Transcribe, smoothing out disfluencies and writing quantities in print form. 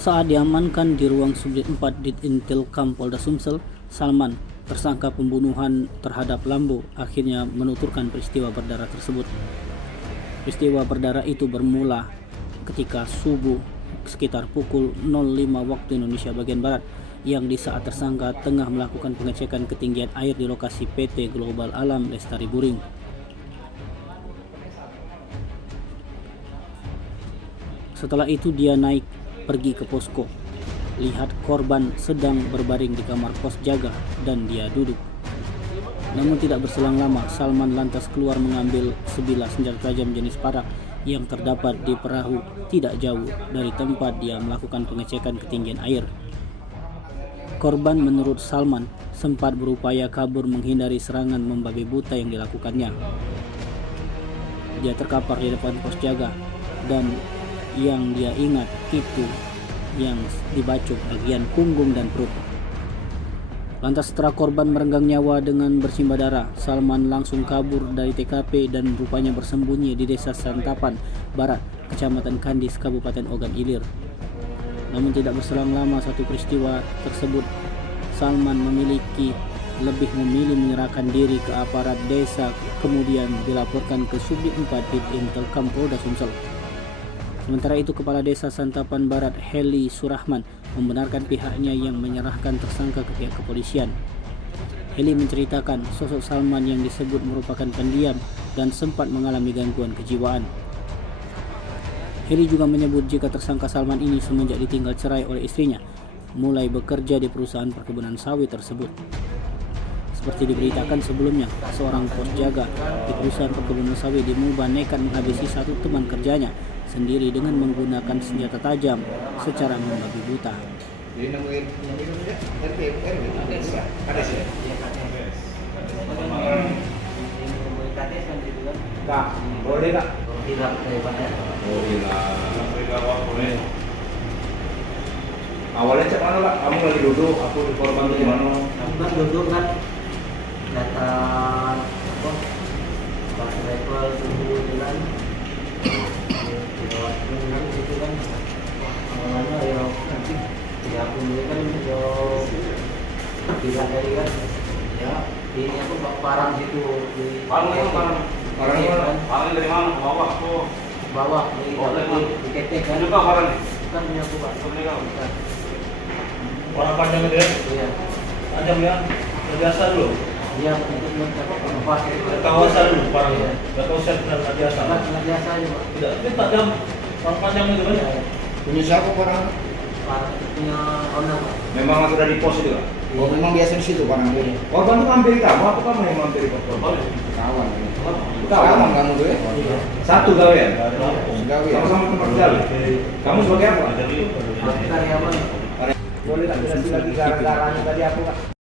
Sesaat diamankan di ruang Subdit 4 Ditintelkam Polda Sumsel, Salman, tersangka pembunuhan terhadap Lambo, akhirnya menuturkan peristiwa berdarah tersebut. Peristiwa berdarah itu bermula ketika subuh sekitar pukul 05 waktu Indonesia bagian Barat, yang di saat tersangka tengah melakukan pengecekan ketinggian air di lokasi PT Global Alam Lestari Buring. Setelah itu dia naik pergi ke posko, lihat korban sedang berbaring di kamar pos jaga dan dia duduk. Namun tidak berselang lama, Salman lantas keluar mengambil sebilah senjata tajam jenis parang yang terdapat di perahu tidak jauh dari tempat dia melakukan pengecekan ketinggian air. Korban menurut Salman sempat berupaya kabur menghindari serangan membabi buta yang dilakukannya. Dia terkapar di depan pos jaga dan yang dia ingat itu yang dibacok bagian punggung dan perut. Lantas setelah korban merenggang nyawa dengan bersimbah darah, Salman langsung kabur dari TKP dan rupanya bersembunyi di Desa Santapan Barat, Kecamatan Kandis, Kabupaten Ogan Ilir. Namun tidak berselang lama satu peristiwa tersebut, Salman lebih memilih menyerahkan diri ke aparat desa, kemudian dilaporkan ke Subdit 4 Ditintelkam Polda Sumsel. Sementara itu, Kepala Desa Santapan Barat Heli Surahman membenarkan pihaknya yang menyerahkan tersangka ke pihak kepolisian. Heli menceritakan sosok Salman yang disebut merupakan pendiam dan sempat mengalami gangguan kejiwaan. Heli juga menyebut jika tersangka Salman ini semenjak ditinggal cerai oleh istrinya, mulai bekerja di perusahaan perkebunan sawit tersebut. Seperti diberitakan sebelumnya, seorang pos jaga di perusahaan perkebunan sawit di Muba nekat menghabisi satu teman kerjanya sendiri dengan menggunakan senjata tajam secara membabi buta. Awalnya cek mana Pak? Kamu lagi duduk, aku di korban di mana? Aku kan duduk kan, datang pas level tunggu jalan, lewat jalan gitu kan, awalnya ya aku ini kan tidak dari kan, ya ini aku parang gitu di Parang dari mana? Ke bawah aku. bawah di ketek kan, Juga parang nih. kan punya aku Pak. Orang panjang itu ya? Iya, Tajam ya? Biasa dulu. dia untuk mencapai pengepas itu. Kawasan dulu parangnya. Gak tahu saya benar biasa. Nggak biasa aja Pak. Tidak, ini tajam. Orang panjang itu kan? Punya siapa parang? Parang punya owner Pak. Memang sudah di pos itu kan? Oh, memang biasa di situ parang ini. Korban itu mampir kamu, apa kamu yang mampir di pos korban? Kawan. Kawan Kamu tuh ya? Satu gawean? Gawe. Sama-sama tempat gawe? Kamu sebagai apa? Karyawan. Boleh tak jelasin lagi gara-garanya tadi apa Pak?